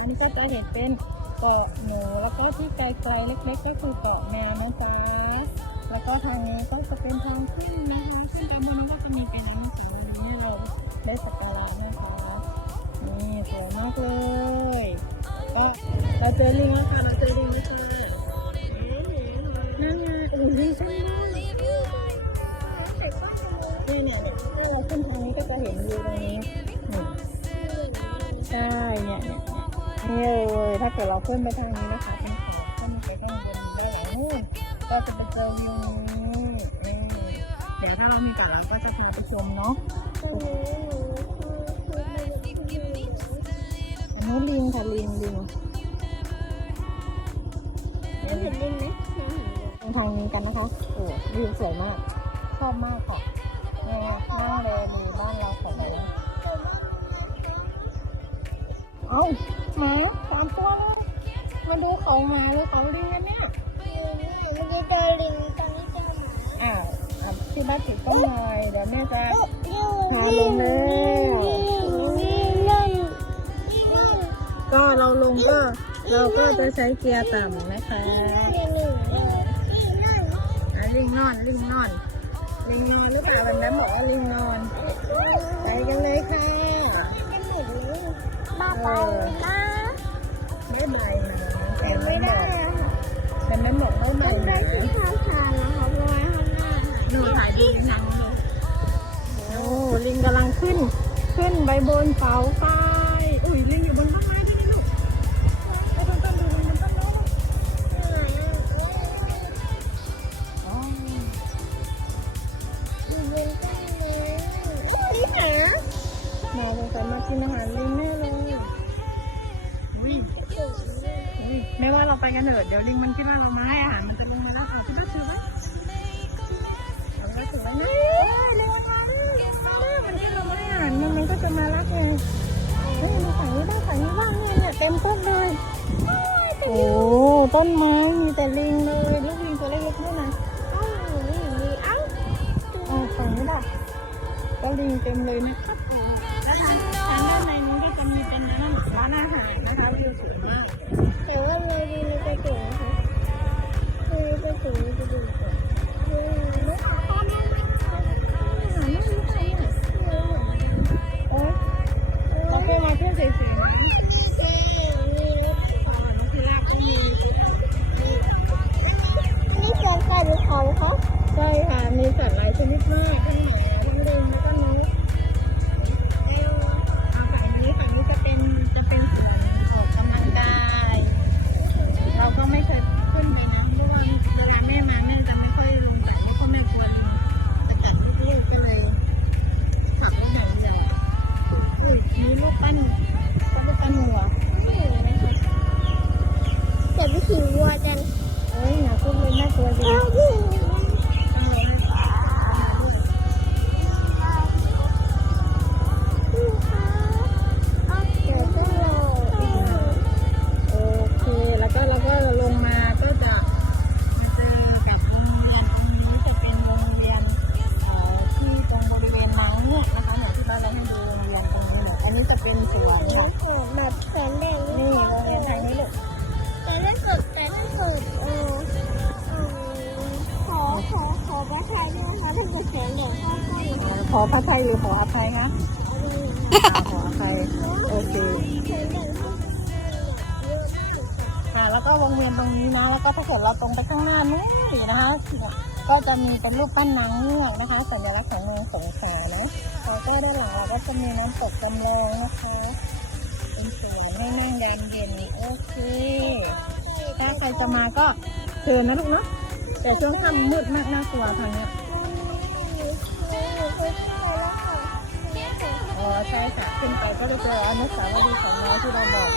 นะคะนี่ก็จะเห็นเป็นเกาะหนูแล้วก็ที่ไกลๆเล็กๆก็คือเกาะแมวนะจ๊ะแล้วก็ทางนี้ก็จะเป็นทางขึ้นนะคะขึ้นตามบนนี้ก็จะมีเป็นนังสือให้เราได้สักการะนะคะนี่สวยมากเลยก็เราเจอลิงแล้วค่ะเราเจอลิงแล้วค่ะนั่นไงอุ้ยลิงใช่ไหมเนี่ยเนี่ยนี่ยถ้าเราขึ้นทางนี้ก็จะเห็นวิวตรงนี้ใช่เนี่ยเนี่ย นี่เลยถ้าเกิดเราขึ้นไปทางนี้นะคะเป็นเขาขึ้นไปข้างบนได้นู่นก็จะเป็นเจอวิวนี้อืมเดี๋ยวถ้าเรามีโอกาสเราก็จะพาไปชมเนาะอันนี้ลิงค่ะลิงลิงเดี๋ยวลิงทางนี้กันนะคะโอ้วิวสวยมาก ชอบมากค่ะเนี่ยหน้าแดงในบ้านเราของเรา เอ้าหมาสามตัวแล้วมาดูเขาหมาหรือเขาลิงกันเนี่ยอ่าอะที่บ้านติดต้นไม้เดี๋ยวแม่จะพาลงแล้วก็เราลงก็เราก็จะใช้เกียร์ต่ำนะคะลิงนอนลิงนอนลิงนอนหรือเปล่าวันนั้นบอกว่าลิง กินอาหารลิงแน่เลยอุ้ยไม่ว่าเราไปกันเถอะเดี๋ยวลิงมันคิดว่าเรามาให้อาหารมันจะลงมาแล้วค่ะคิดว่าถือไหมเราก็ถือว่านะลิงมันมาด้วยมันคิดเรามาให้อาหารมันมันก็จะมารักไงเฮ้ยมาฝั่งนี้บ้างฝั่งนี้บ้างเนี่ยเนี่ยเต็มต้นเลยโอ้ต้นไม้มีแต่ลิงเลยลูกลิงตัวเล็กๆด้วยนะอันนี้อาฝั่งนี้ล่ะก็ลิงเต็มเลยนะครับ สัตว์หลายชนิดมาก เนี่ยอันสีเป็นสวแบบแสงแดงนี่โรงเรียนไทยนี่ลูกแต่ถ้าเกิดแต่ถ้าเกิดเออเอขอขอขอพระไทยด้วยนะคะถ้าเกิดแสงแดงเข้าเข้าอพระไทยหรือขออภัยคะขออภัยโอเคค่ะแล้วก็วงเวียนตรงนี้นะแล้วก็ถ้าเกิดเราตรงไปข้างหน้านู้นนะคะก็จะมีเป็นรูปปั้นนางเงือกนะคะสัญลักษณ์ของเมืองสงขลาเนาะ แล้วก็ด้านหลังเราก็จะมีน้ำตกจำลองนะคะเป็นสวนให้นั่งยามเย็นโอเค ถ้าใครจะมาก็เชิญนะลูกเนาะแต่ช่วงค่ำมืดมากน่ากลัวทางเนี้ยอ๋อใช่ค่ะขึ้นไปก็จะเจออนุสาวรีย์ของน้อยที่เราบอก